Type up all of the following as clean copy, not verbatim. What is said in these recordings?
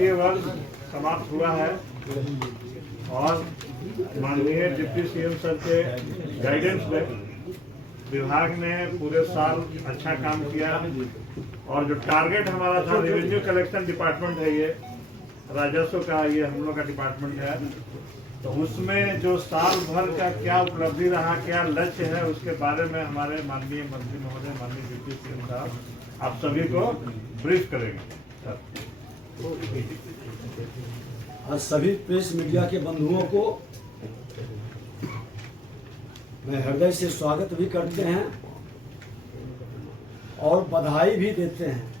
वित्तीय वर्ष समाप्त हुआ है और माननीय डिप्टी सीएम सर के गाइडेंस में विभाग ने पूरे साल अच्छा काम किया और जो टारगेट हमारा था, रेवेन्यू कलेक्शन डिपार्टमेंट है ये, राजस्व का ये हम लोग का डिपार्टमेंट है, तो उसमें जो साल भर का क्या उपलब्धि रहा, क्या लक्ष्य है, उसके बारे में हमारे माननीय मंत्री महोदय, माननीय डिप्टी सीएम साहब आप सभी को ब्रीफ करेंगे। आज सभी प्रेस मीडिया के बंधुओं को मैं हृदय से स्वागत भी करते हैं और बधाई भी देते हैं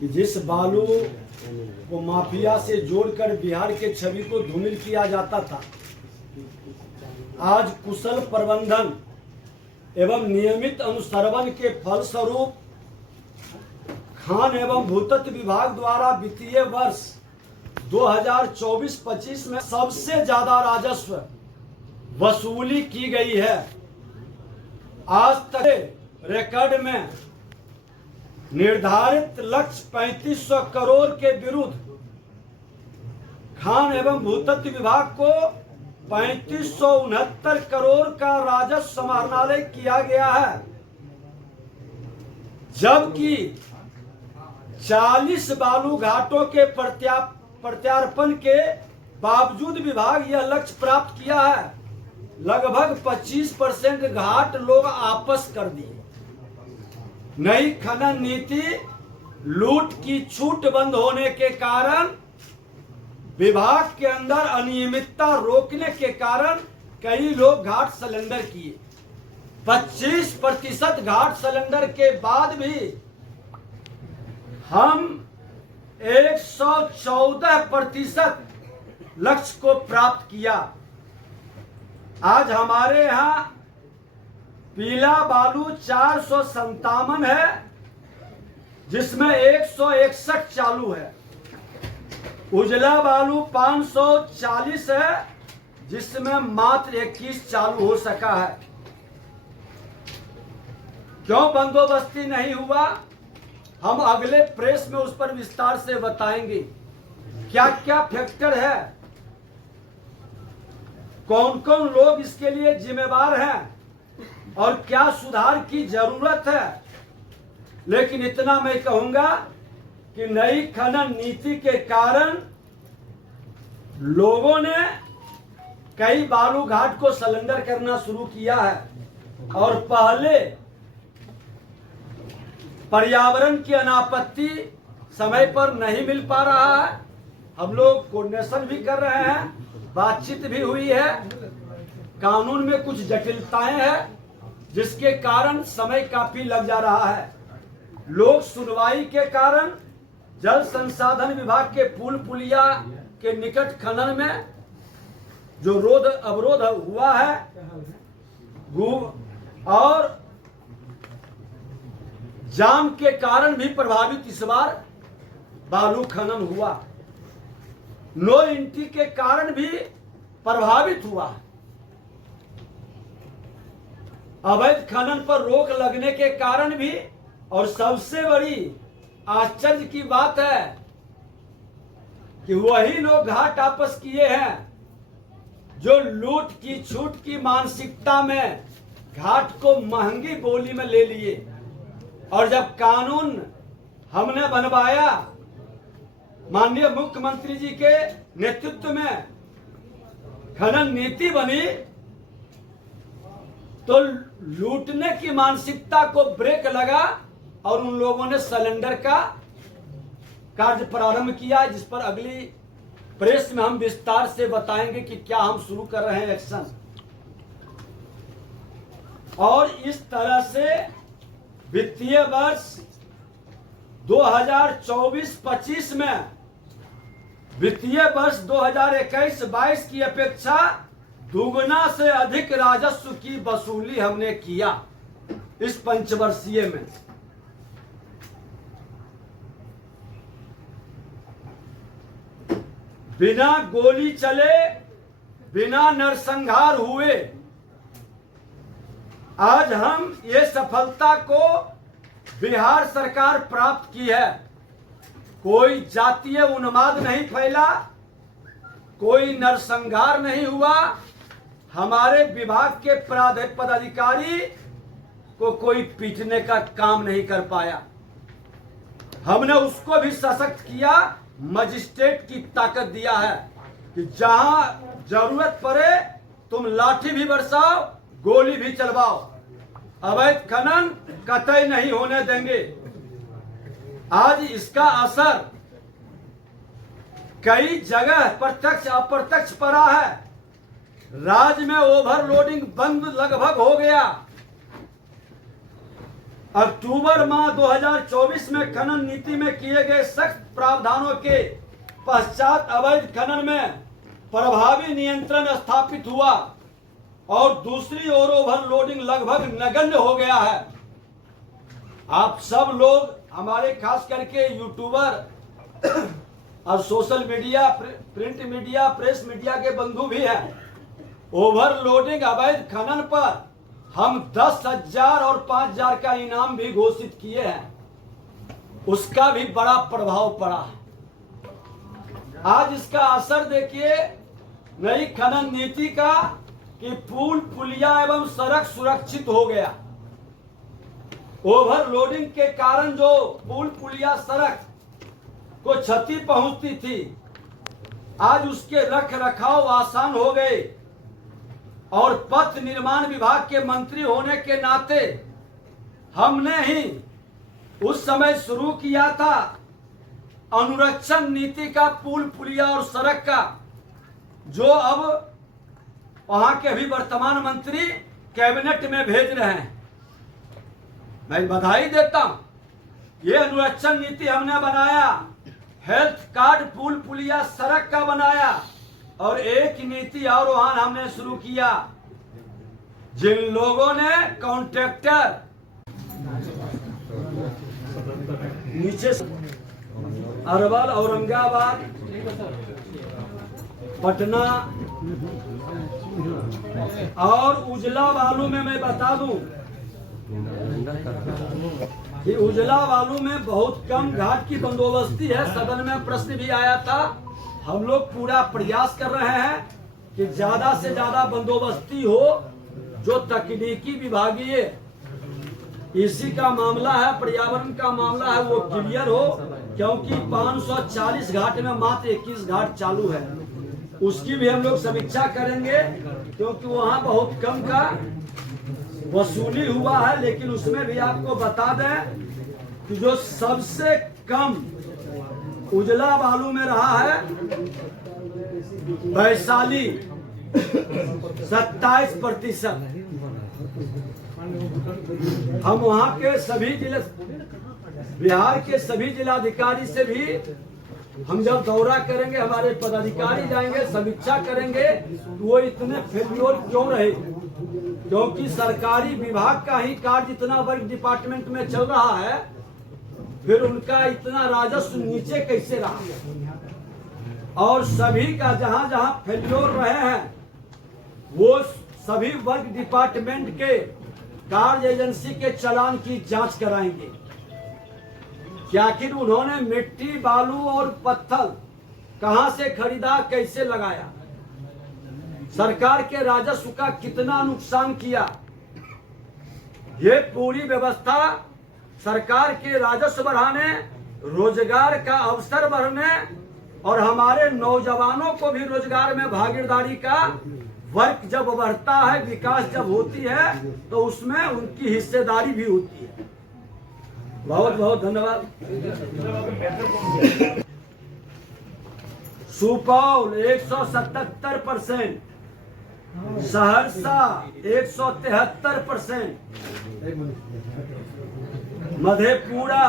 कि जिस बालू को माफिया से जोड़कर बिहार के छवि को धूमिल किया जाता था, आज कुशल प्रबंधन एवं नियमित अनुसरण के फलस्वरूप खान एवं भूतत्व विभाग द्वारा वित्तीय वर्ष 2024-25 में सबसे ज्यादा राजस्व वसूली की गई है। आज तक रिकॉर्ड में निर्धारित लक्ष्य 3500 करोड़ के विरुद्ध खान एवं भूतत्व विभाग को 3569 करोड़ का राजस्व समाहरणालय किया गया है, जबकि 40 बालू घाटों के प्रत्यार्पण के बावजूद विभाग यह लक्ष्य प्राप्त किया है। लगभग 25% घाट लोग आपस कर दिए। नई खनन नीति लूट की छूट बंद होने के कारण विभाग के अंदर अनियमितता रोकने के कारण कई लोग घाट सरेंडर किए। 25% घाट सरेंडर के बाद भी हम 114% लक्ष्य को प्राप्त किया। आज हमारे यहाँ पीला बालू 457 है, जिसमें 161 चालू है। उजला बालू 540 है, जिसमें मात्र 21 चालू हो सका है। क्यों बंदोबस्ती नहीं हुआ, हम अगले प्रेस में उस पर विस्तार से बताएंगे। क्या क्या फैक्टर है, कौन कौन लोग इसके लिए जिम्मेदार हैं और क्या सुधार की जरूरत है। लेकिन इतना मैं कहूंगा कि नई खनन नीति के कारण लोगों ने कई बालू घाट को सरेंडर करना शुरू किया है और पहले पर्यावरण की अनापत्ति समय पर नहीं मिल पा रहा है। हम लोग कोऑर्डिनेशन भी कर रहे हैं, बातचीत भी हुई है। कानून में कुछ जटिलताएं हैं, जिसके कारण समय काफी लग जा रहा है। लोक सुनवाई के कारण जल संसाधन विभाग के पुल पुलिया के निकट खनन में जो अवरोध हुआ है और जाम के कारण भी प्रभावित इस बार बालू खनन हुआ। नो एंट्री के कारण भी प्रभावित हुआ। अवैध खनन पर रोक लगने के कारण भी, और सबसे बड़ी आश्चर्य की बात है कि वही लोग घाट आपस किए हैं जो लूट की छूट की मानसिकता में घाट को महंगी बोली में ले लिए। और जब कानून हमने बनवाया, माननीय मुख्यमंत्री जी के नेतृत्व में खनन नीति बनी, तो लूटने की मानसिकता को ब्रेक लगा और उन लोगों ने सरेंडर का कार्य प्रारंभ किया, जिस पर अगली प्रेस में हम विस्तार से बताएंगे कि क्या हम शुरू कर रहे हैं एक्शन। और इस तरह से वित्तीय वर्ष 2024-25 में वित्तीय वर्ष 2021-22 की अपेक्षा दुगना से अधिक राजस्व की वसूली हमने किया इस पंचवर्षीय में। बिना गोली चले, बिना नरसंहार हुए आज हम ये सफलता को बिहार सरकार प्राप्त की है। कोई जातीय उन्माद नहीं फैला, कोई नरसंहार नहीं हुआ, हमारे विभाग के पदाधिकारी को कोई पीटने का काम नहीं कर पाया। हमने उसको भी सशक्त किया, मजिस्ट्रेट की ताकत दिया है कि जहां जरूरत पड़े तुम लाठी भी बरसाओ, गोली भी चलवाओ, अवैध खनन कतई नहीं होने देंगे। आज इसका असर कई जगह प्रत्यक्ष अप्रत्यक्ष पड़ा है। राज्य में ओवरलोडिंग बंद लगभग हो गया। अक्टूबर माह 2024 में खनन नीति में किए गए सख्त प्रावधानों के पश्चात अवैध खनन में प्रभावी नियंत्रण स्थापित हुआ और दूसरी ओर ओवरलोडिंग लगभग नगण्य हो गया है। आप सब लोग हमारे खास करके यूट्यूबर और social media, print media, press media के बंधु भी हैं। ओवरलोडिंग अवैध खनन पर हम 10,000 और 5,000 का इनाम भी घोषित किए हैं। उसका भी बड़ा प्रभाव पड़ा है। आज इसका असर देखिए नई खनन नीति का कि पुल पुलिया एवं सड़क सुरक्षित हो गया। ओवरलोडिंग के कारण जो पुल पुलिया सड़क को क्षति पहुंचती थी, आज उसके रख रखाव आसान हो गए और पथ निर्माण विभाग के मंत्री होने के नाते हमने ही उस समय शुरू किया था अनुरक्षण नीति का, पुल पुलिया और सड़क का, जो अब वहां के भी वर्तमान मंत्री कैबिनेट में भेज रहे हैं। मैं बधाई देता हूं। ये अनुरक्षण नीति हमने बनाया, हेल्थ कार्ड पुल पुलिया सड़क का बनाया और एक नीति और वहां हमने शुरू किया। जिन लोगों ने कॉन्ट्रैक्टर नीचे अरवल, औरंगाबाद, पटना और उजला बालू में मैं बता दूं कि उजला बालू में बहुत कम घाट की बंदोबस्ती है। सदन में प्रश्न भी आया था। हम लोग पूरा प्रयास कर रहे हैं कि ज्यादा से ज्यादा बंदोबस्ती हो। जो तकनीकी विभागीय इसी का मामला है, पर्यावरण का मामला है, वो क्लियर हो, क्योंकि 540 घाट में मात्र 21 घाट चालू है। उसकी भी हम लोग समीक्षा करेंगे, क्योंकि वहाँ बहुत कम का वसूली हुआ है। लेकिन उसमें भी आपको बता दें कि जो सबसे कम उजला बालू में रहा है वैशाली 27%। हम वहाँ के सभी जिले, बिहार के सभी जिलाधिकारी से भी हम जब दौरा करेंगे, हमारे पदाधिकारी जाएंगे, समीक्षा करेंगे वो इतने फेल्योर क्यों रहे, क्योंकि सरकारी विभाग का ही कार्य इतना वर्क डिपार्टमेंट में चल रहा है, फिर उनका इतना राजस्व नीचे कैसे रहा। और सभी का जहां जहां फेल्योर रहे हैं वो सभी वर्क डिपार्टमेंट के कार्य एजेंसी के चालान की जांच कराएंगे कि आखिर उन्होंने मिट्टी, बालू और पत्थर कहां से खरीदा, कैसे लगाया, सरकार के राजस्व का कितना नुकसान किया। ये पूरी व्यवस्था सरकार के राजस्व बढ़ाने, रोजगार का अवसर बढ़ने और हमारे नौजवानों को भी रोजगार में भागीदारी का वर्क जब बढ़ता है, विकास जब होती है, तो उसमें उनकी हिस्सेदारी भी होती है। बहुत बहुत धन्यवाद। सुपौल 177%, सहरसा 173%, मधेपुरा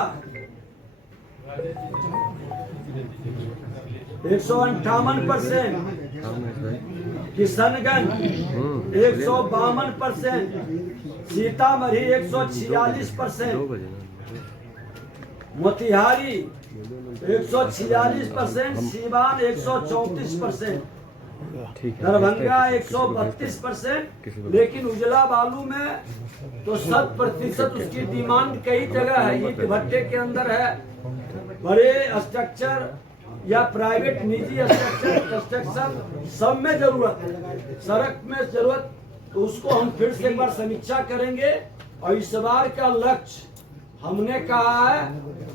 158%, किशनगंज 152%, सीतामढ़ी 146%, मोतिहारी 146%, सीवान 134%, दरभंगा 132%। लेकिन उजला बालू में तो 100% उसकी डिमांड कई जगह है। ईट भट्टे के अंदर है, बड़े स्ट्रक्चर या प्राइवेट निजी स्ट्रक्चर कंस्ट्रक्शन सब में जरूरत है, सड़क में जरूरत, तो उसको हम फिर से एक बार समीक्षा करेंगे। और इस बार का लक्ष्य हमने कहा है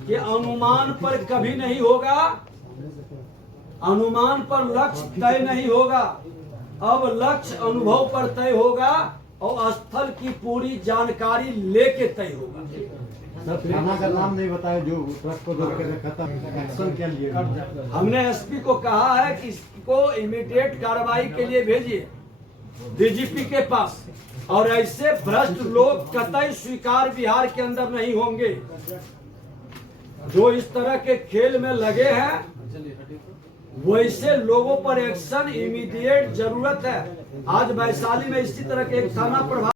कि अनुमान पर कभी नहीं होगा, अनुमान पर लक्ष्य तय नहीं होगा, अब लक्ष्य अनुभव पर तय होगा और स्थल की पूरी जानकारी लेके तय होगा। सर थाना का नाम नहीं बताया जो ट्रक को रोक के रखा था, एक्शन क्या लिए? हमने एसपी को कहा है कि इसको इमीडिएट कार्रवाई के लिए भेजिए डीजीपी के पास, और ऐसे भ्रष्ट लोग कतई स्वीकार बिहार के अंदर नहीं होंगे। जो इस तरह के खेल में लगे हैं वैसे लोगों पर एक्शन इमीडिएट जरूरत है। आज वैशाली में इसी तरह के एक थाना प्रभाव